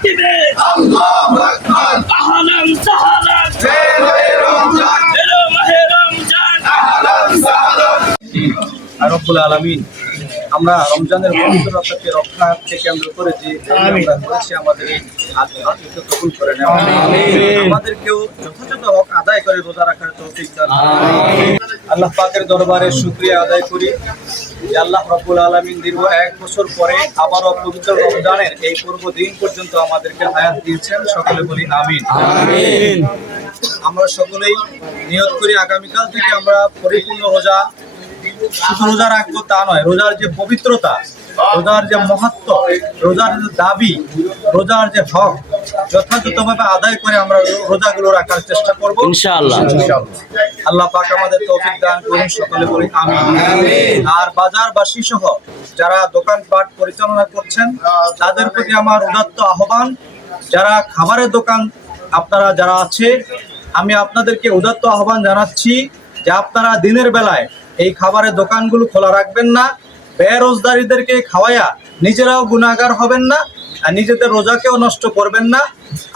তাকবীর আল্লাহু আকবার আহলান সাহলান রমজান এলো মাহে রমজান আহলান সাহলান। রব্বুল আলামিন আমরা রমজানের পবিত্রতাকে রক্ষাকে কেন্দ্র করে যে আমরা করেছি আমাদের এই আত্মকে কবুল করে নেওয়া আমাদেরকেও যথাযথ হক আদায় করে রোজা রাখার তৌফিক দান করুন। আল্লাহ পাকের দরবারে শুকরিয়া আদায় করি যে আল্লাহ রব্বুল আলামিন দীর্ঘ 1 বছর পরে আবারও পবিত্র রমজানের এই পূর্ব দিন পর্যন্ত আমাদেরকে হায়াত দিয়েছেন। সকলে বলি আমিন। আমরা সকলেই নিয়ত করি আগামীকাল থেকে আমরা পরিপূর্ণ রোজা শুধু রোজা রাখবো তা নয়, রোজার যে পবিত্রতা, রোজার যে মহত্ব, রোজার যে দাবি, রোজার যে হক যথাযথভাবে আদায় করে আমরা রোজাগুলো রাখার চেষ্টা করবো ইনশাআল্লাহ। আল্লাহ পাক আমাদের তৌফিক দান করুন। সকলে বলি আমিন। আর বাজারবাসী সহ যারা দোকানপাট পরিচালনা করছেন তাদের প্রতি আমার উদাত্ত আহ্বান, যারা খাবারের দোকান আপনারা যারা আছে, আমি আপনাদেরকে উদাত্ত আহ্বান জানাচ্ছি যে আপনারা দিনের বেলায় এই খাবারের দোকানগুলো খোলা রাখবেন না। বেরোজগারীদেরকে খাওয়াইয়া নিজেরাও গুনাহগার হবেন না আর নিজেদের রোজাকেও নষ্ট করবেন না।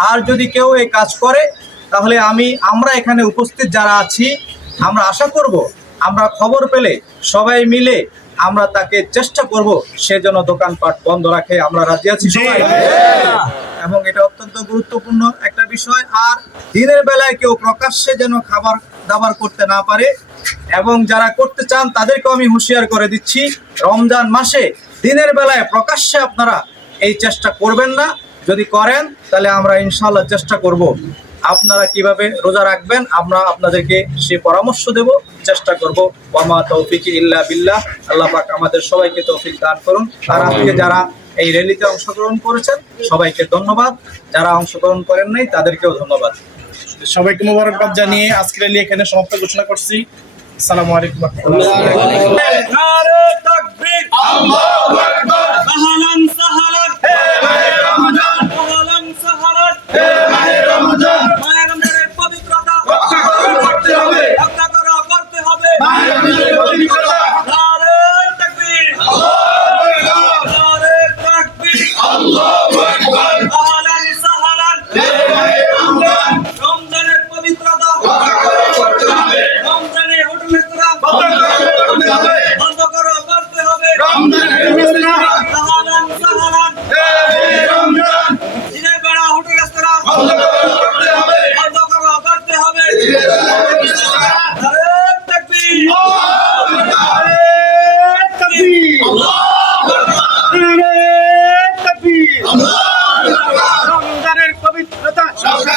আর যদি কেউ এই কাজ করে তাহলে আমরা এখানে উপস্থিত যারা আছি আমরা আশা করব আমরা খবর পেলে সবাই মিলে আমরা তাকে চেষ্টা করব সে যেন দোকানপাট বন্ধ রাখে। আমরা রাজি আছি সবাই, এবং এটা অত্যন্ত গুরুত্বপূর্ণ একটা বিষয়। আর দিনের বেলায় কেউ প্রকাশ্যে যেন খাবার দাবার করতে না পারে, এবং যারা করতে চান তাদেরকেও আমি হুঁশিয়ার করে দিচ্ছি রমজান মাসে দিনের বেলায় প্রকাশ্যে আপনারা এই চেষ্টা করবেন না। যদি করেন তাহলে আমরা ইনশাআল্লাহ চেষ্টা করব আপনারা কিভাবে রোজা রাখবেন আমরা আপনাদেরকে সে পরামর্শ দেব, চেষ্টা করব। ওয়ামা তৌফিক ইল্লা বিল্লাহ। আল্লাহ পাক আমাদের সবাইকে তৌফিক দান করুন। আর আজকে যারা এই র্যালিতে অংশগ্রহণ করেছেন সবাইকে ধন্যবাদ, যারা অংশগ্রহণ করেন নাই তাদেরকেও ধন্যবাদ। সবাইকে মোবারকবাদ জানিয়ে আজকের র্যালি এখানে সমাপ্ত ঘোষণা করছি। আসসালামু আলাইকুম। নারে তাকবীর আল্লাহু আকবার আহলান সাহলান হে মাহে রমজান আহলান সাহলান হে মাহে রমজান। মাহে রমজানের পবিত্রতা রক্ষা করতে হবে, রক্ষা করতে হবে মাহে রমজানের পবিত্রতা। নারে তাকবীর আল্লাহু আকবার নারে তাকবীর আল্লাহু আকবার আহলান সাহলান হে মাহে রমজান। রমজানের পবিত্রতা রক্ষা করতে হবে, রমজানের হোটেল রেস্তোরাঁ বন্ধ করতে হবে, রমজানের রেস্তোরাঁ সাহালান সাহালান হে রমজান। দিনের বেলা হোটেল রেস্তোরাঁ বন্ধ করতে হবে, বন্ধ করতে হবে। নারে তাকবীর নারে তাকবীর আল্লাহু আকবার নারে তাকবীর আল্লাহু আকবার। রমজানের পবিত্রতা রক্ষা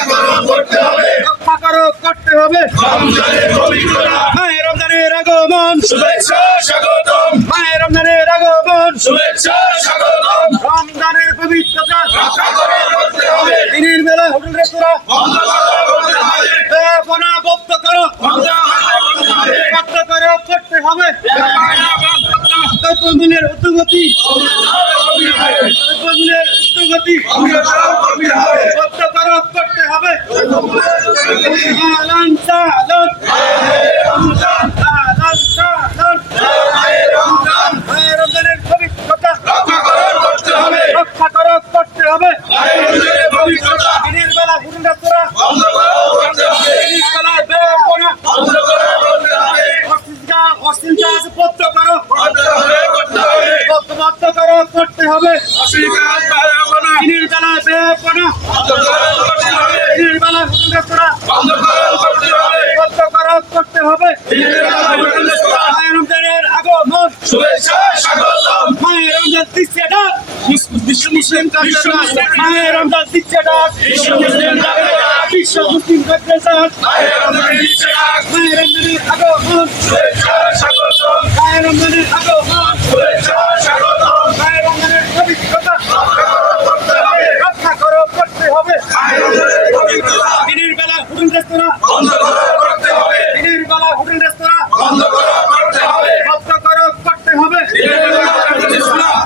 করতে হবে, রক্ষা করতে হবে রমজানের পবিত্রতা। মাহে রমজানের আগমন শুভেচ্ছা স্বাগতম, মাহে রমজানের আগমন শুভেচ্ছা স্বাগতম। রমজানের পবিত্রতা রক্ষা করতে হবে, দিনের বেলা হোটেল রেস্তোরাঁ বন্ধ করতে হবে, বেপনা বন্ধ করো করতে হবে। দ্রব্যমূল্যের ঊর্ধ্বগতি করতে হবে। আহলান সাহলান আহলান সাহলান মাহে রমজানের পবিত্রতা রক্ষা করতে হবে। দিনের বেলা হোটেল রেস্তোরাঁ বন্ধ করতে হবে, দিনের বেলা বেপনা অশ্লীলতা আছে বন্ধ করো করতে হবে। দিনের বেলা বেপনা দিনের বেলা হোটেল রেস্তোরাঁ বন্ধ করতে হবে। মাহে রমজানের আগমন শুভেচ্ছা স্বাগতম, মাহে রমজান দিচ্ছে ডাক বিশ্ব মুসলিম মাহে রমজান দিচ্ছে ডাক বিশ্ব মুসলিম মাহে রমজানের আগমন শুভেচ্ছা স্বাগতম, মাহে রমজানের আগমন শুভেচ্ছা স্বাগতম। মাহে রমজানের পবিত্রতা রক্ষা করতে হবে, দিনের বেলা হোটেল রেস্তোরাঁ বন্ধ করতে হবে, দিনের বেলা হোটেল রেস্তোরাঁ বন্ধ করতে হবে, করতে হবে।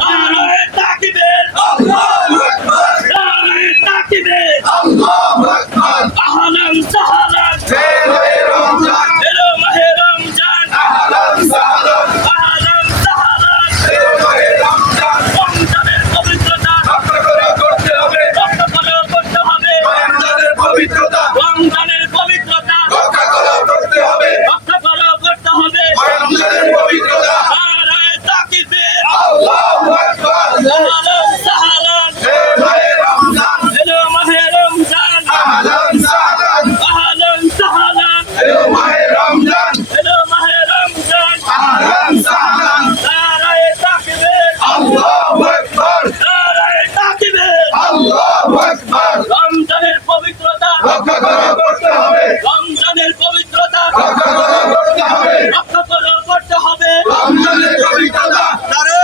নারে তাকবীর আল্লাহু আকবার নারে তাকবীর আল্লাহু আকবার আহলান সাহলান হে মাহে রমজান এলো মাহে রমজান আহলান সাহলান আহলান সাহলান হে মাহে রমজান। রমজানের পবিত্রতা রক্ষা করতে হবে, রক্ষা আল্লাহু আকবার রমজানের পবিত্রতা রক্ষা করতে হবে রমজানের পবিত্রতা রক্ষা করতে হবে রক্ষা করতে হবে রমজানের পবিত্রতা নারে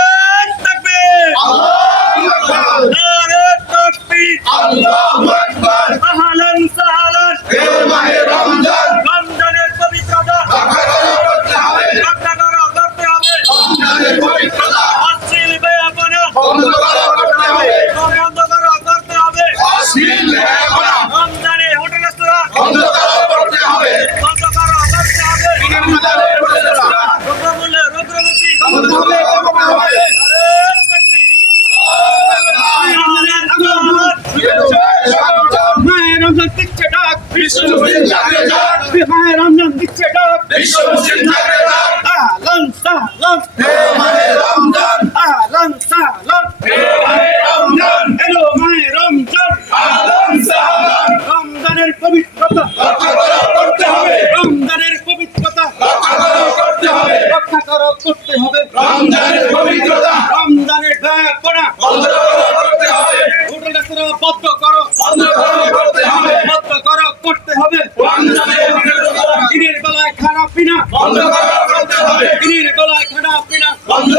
তাকবীর আল্লাহু আকবার নারে তাকবীর আল্লাহু আকবার আহলান সাহলান হে মাহে রমজান রমজানের পবিত্রতা রক্ষা করতে হবে রক্ষা করতে হবে রমজানের পবিত্রতা অশ্লীল বেয়াপনা বন্ধ করতে হবে বন্ধ করতে হবে অশ্লীল বেহায়াপনা রমজানে হোটেল রেস্তোরাঁ বন্ধ করতে হবে বন্ধ করতে হবে রমজানের পবিত্রতা রোগমূল্যে রোগরোগী বন্ধ করতে হবে রমজান দিচ্ছে ডাক বিশ্ব মুসলিম জাতির ডাক রমজান দিচ্ছে ডাক বিশ্ব মুসলিম জাতির ডাক আহলান সাহলান হে মাহে রমজান আহলান সাহলান হে মাহে রমজান হ্যালো মাহে রমজান আহলান সাহলান রমজানের পবিত্রতা রক্ষা করতে হবে রমজানের পবিত্রতা রক্ষা করতে হবে রক্ষা করতে হবে রমজানের পবিত্রতা রমজানের ব্যাপনা বন্ধ করতে হবে হোটেল রেস্তোরাঁ বন্ধ করো বন্ধ করতে হবে বন্ধ করতে হবে রমজানের পবিত্রতা দিনের বেলায় খানা পিনা বন্ধ করতে হবে দিনের বেলায় খানা পিনা বন্ধ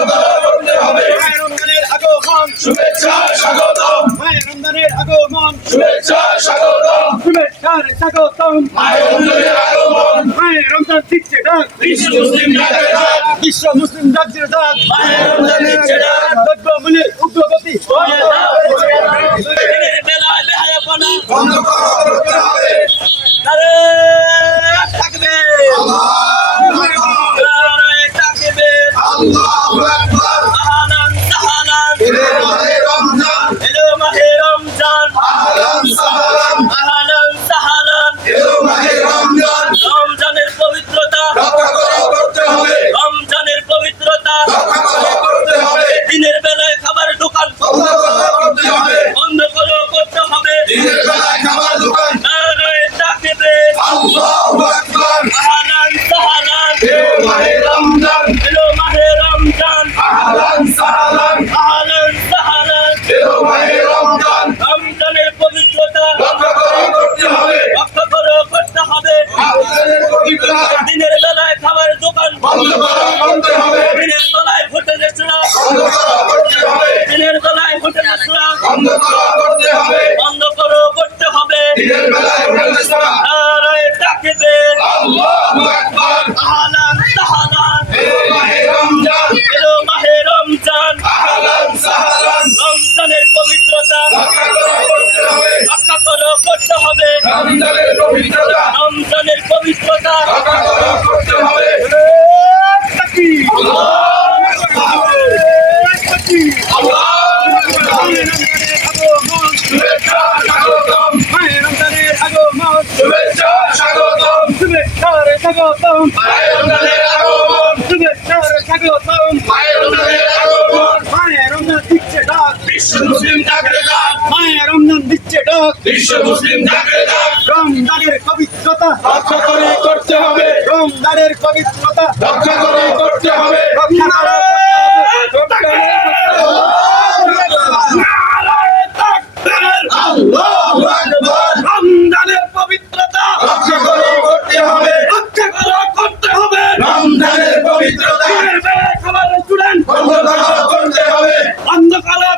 করতে হবে মায়ের রমজানের আগমন শুভেচ্ছা স্বাগতম মায়ের রমজানের আগমন শুভেচ্ছা স্বাগতম শুভেচ্ছার স্বাগতম মাহে রমজানের আগমন মায়ের রমজান দিচ্ছে ডাক বিশ্ব মুসলিম জাতির ডাক বিশ্ব মুসলিম রাজ্যের ডাক মাহে রমজান দিচ্ছে ডাক দ্রব্যমূল্যের উগ্রগতি দিনের বেলায় বেহায়াপনা বন্ধ করতে হবে নারে তাকবীর আল্লাহু আকবার নারে তাকবীর আল্লাহু আকবার আহলান সাহলান হে মাহে রমজান হ্যালো মাহে রমজান আহলান সাহলান আহলান সাহলান হে মাহে রমজান রমজানের পবিত্রতা রক্ষা করতে হবে রমজানের পবিত্রতা রক্ষা করতে হবে দিনের বেলায় খাবার দোকান বন্ধ করতে হবে বন্ধ করতে হবে দিনের বেলায় খাবার দোকান নারে তাকবীর আল্লাহু আকবার আহলান সাহলান হে মাহে রমজান হ্যালো মাহে রমজান আহলান সাহলান আহলান সাহলান হে মাহে রমজান রমজানের পবিত্রতা রক্ষা করতে হবে রক্ষা করতে হবে রমজানের পবিত্রতা দিনের বেলায় খাবার দোকান বন্ধ করতে হবে দিনের বেলায় হোটেল রেস্তোরাঁ বন্ধ করতে হবে দিনের বেলায় হোটেল রেস্তোরাঁ বন্ধ করতে হবে বন্ধ করতে হবে দিনের বেলায় হোটেল রেস্তোরাঁ নারে তাকবীর আল্লাহু আকবার আহলান সাহলান হে মাহে রমজান হ্যালো মাহে রমজান আহলান সাহলান রমজানের পবিত্রতা রক্ষা করতে হবে রক্ষা করতে হবে রমজানের পবিত্রতা রমজানের পবিত্রতা রক্ষা করতে হবে তাকবীর আল্লাহু আকবার তাকবীর আল্লাহু আকবার রমজানের আগমন শুভেচ্ছা স্বাগতম মাহে রমজানের আগমন শুভেচ্ছা স্বাগতম শুভেচ্ছার স্বাগতম মাহে রমজানের আগমন শুভেচ্ছার স্বাগতম মাহে রমজানের আগমন মাহে রমজান দিচ্ছে ডাক বিশ্ব মুসলিম জাতির ডাক মাহে রমজান দিচ্ছে ডাক বিশ্ব মুসলিম জাতির ডাক রমজানের পবিত্রতা রক্ষা করতে হবে রমজানের পবিত্রতা রক্ষা করতে হবে রক্ষা করো আল্লাহু আকবার রমজানের পবিত্রতা রক্ষা করতে হবে রক্ষা করতে হবে রমজানের পবিত্রতা দিনের বেলায় খাবার রেস্টুরেন্ট বন্ধ করতে হবে বন্ধ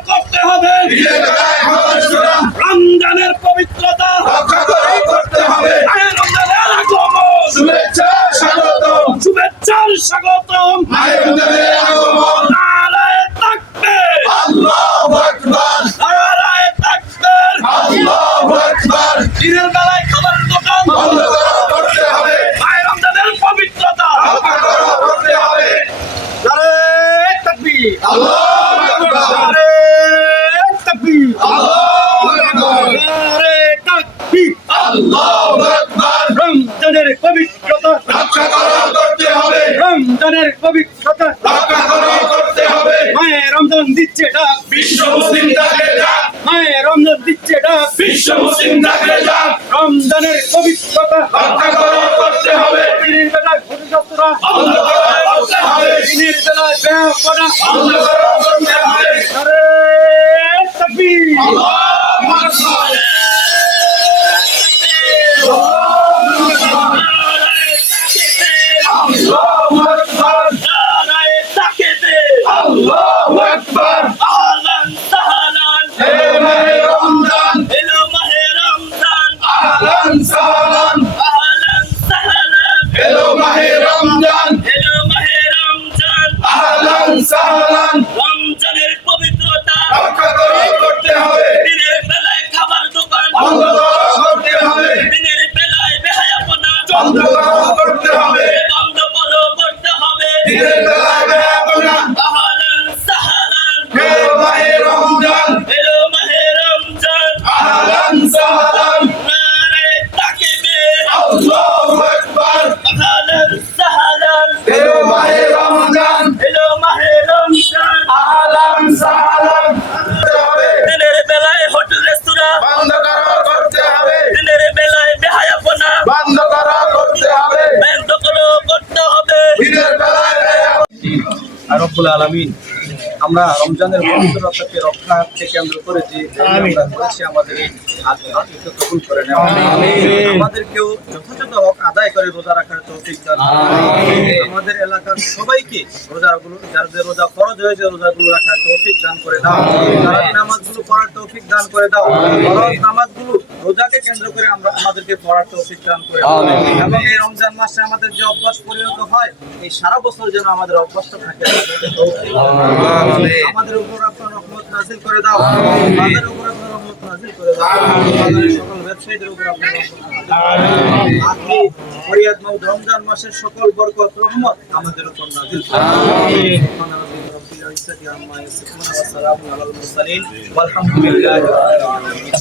করতে হবে দিনের বেলায় খাবার রেস্তোরাঁ রমজানের পবিত্রতা রক্ষা করতে হবে মাহে রমজানের আগমন শুভেচ্ছা স্বাগতম শুভেচ্ছার স্বাগতম মাহে রমজানের আগমন নারে তাকবীর আল্লাহু আকবার নারে তাকবীর আল্লাহু আকবার দিনের বেলায় খাবার দোকান বন্ধ করতে হবে মাহে রমজানের পবিত্রতা রক্ষা করতে হবে নারে তাকবীর আল্লাহু আকবার নারে তাকবীর আল্লাহু আকবার নারে তাকবীর আল্লাহু আকবার রমজানের পবিত্রতা রক্ষা করতে হবে রমজানের পবিত্রতা রক্ষা করতে হবে মাহে রমজান দিচ্ছে ডাক বিশ্ব মুসলিম জাতির ডাক মাহে রমজান দিচ্ছে ডাক বিশ্ব মুসলিম জাতির ডাক রমজানের পবিত্রতা রক্ষা করতে হবে দিনের বেলায় হোটেল রেস্তোরাঁ বন্ধ করতে হবে দিনের বেলায় বেহায়াপনা বন্ধ করতে হবে নারে তাকবীর আল্লাহু আকবার রব্বুল আলামিন আমরা রমজানের পবিত্রতাকে রক্ষাকে কেন্দ্র করে যে আমরা করেছি আমাদের এই আজকে কবুল করে নেওয়া আমাদেরকেও যথাযথ হক আদায় করে রোজা রাখার তৌফিক দান আমাদের এলাকার সবাইকে রোজাগুলো যাদের রোজা ফরজ হয়েছে রোজাগুলো রাখার তৌফিক দান করে দাও তারাবি নামাজগুলো পড়ার তৌফিক দান করে দাও ফরজ নামাজগুলো রোজাকে কেন্দ্র করে আমরা আমাদেরকে পড়ার তৌফিক দান করে দাও এবং এই রমজান মাসে আমাদের যে অভ্যাস পরিণত হয় এই সারা বছর যেন আমাদের অভ্যাসটা থাকে আমাদের উপর আপনার রহমত নাযিল করে দাও আমাদের উপর আপনার রহমত নাযিল করে দাও আমাদের সকল ব্যবসায়ীদের উপর আপনার রহমত আপনি ফরিয়াদ মাওদ রমজান মাসের সকল বরকত রহমত আমাদের উপর নাযিল করুন আমিন সুবহান রাব্বিকা রাব্বিল ইজ্জাতি আম্মা ইয়াসিফুন ওয়া সালামুন আলাল মুরসালিন ওয়ালহামদুলিল্লাহি রাব্বিল আলামিন।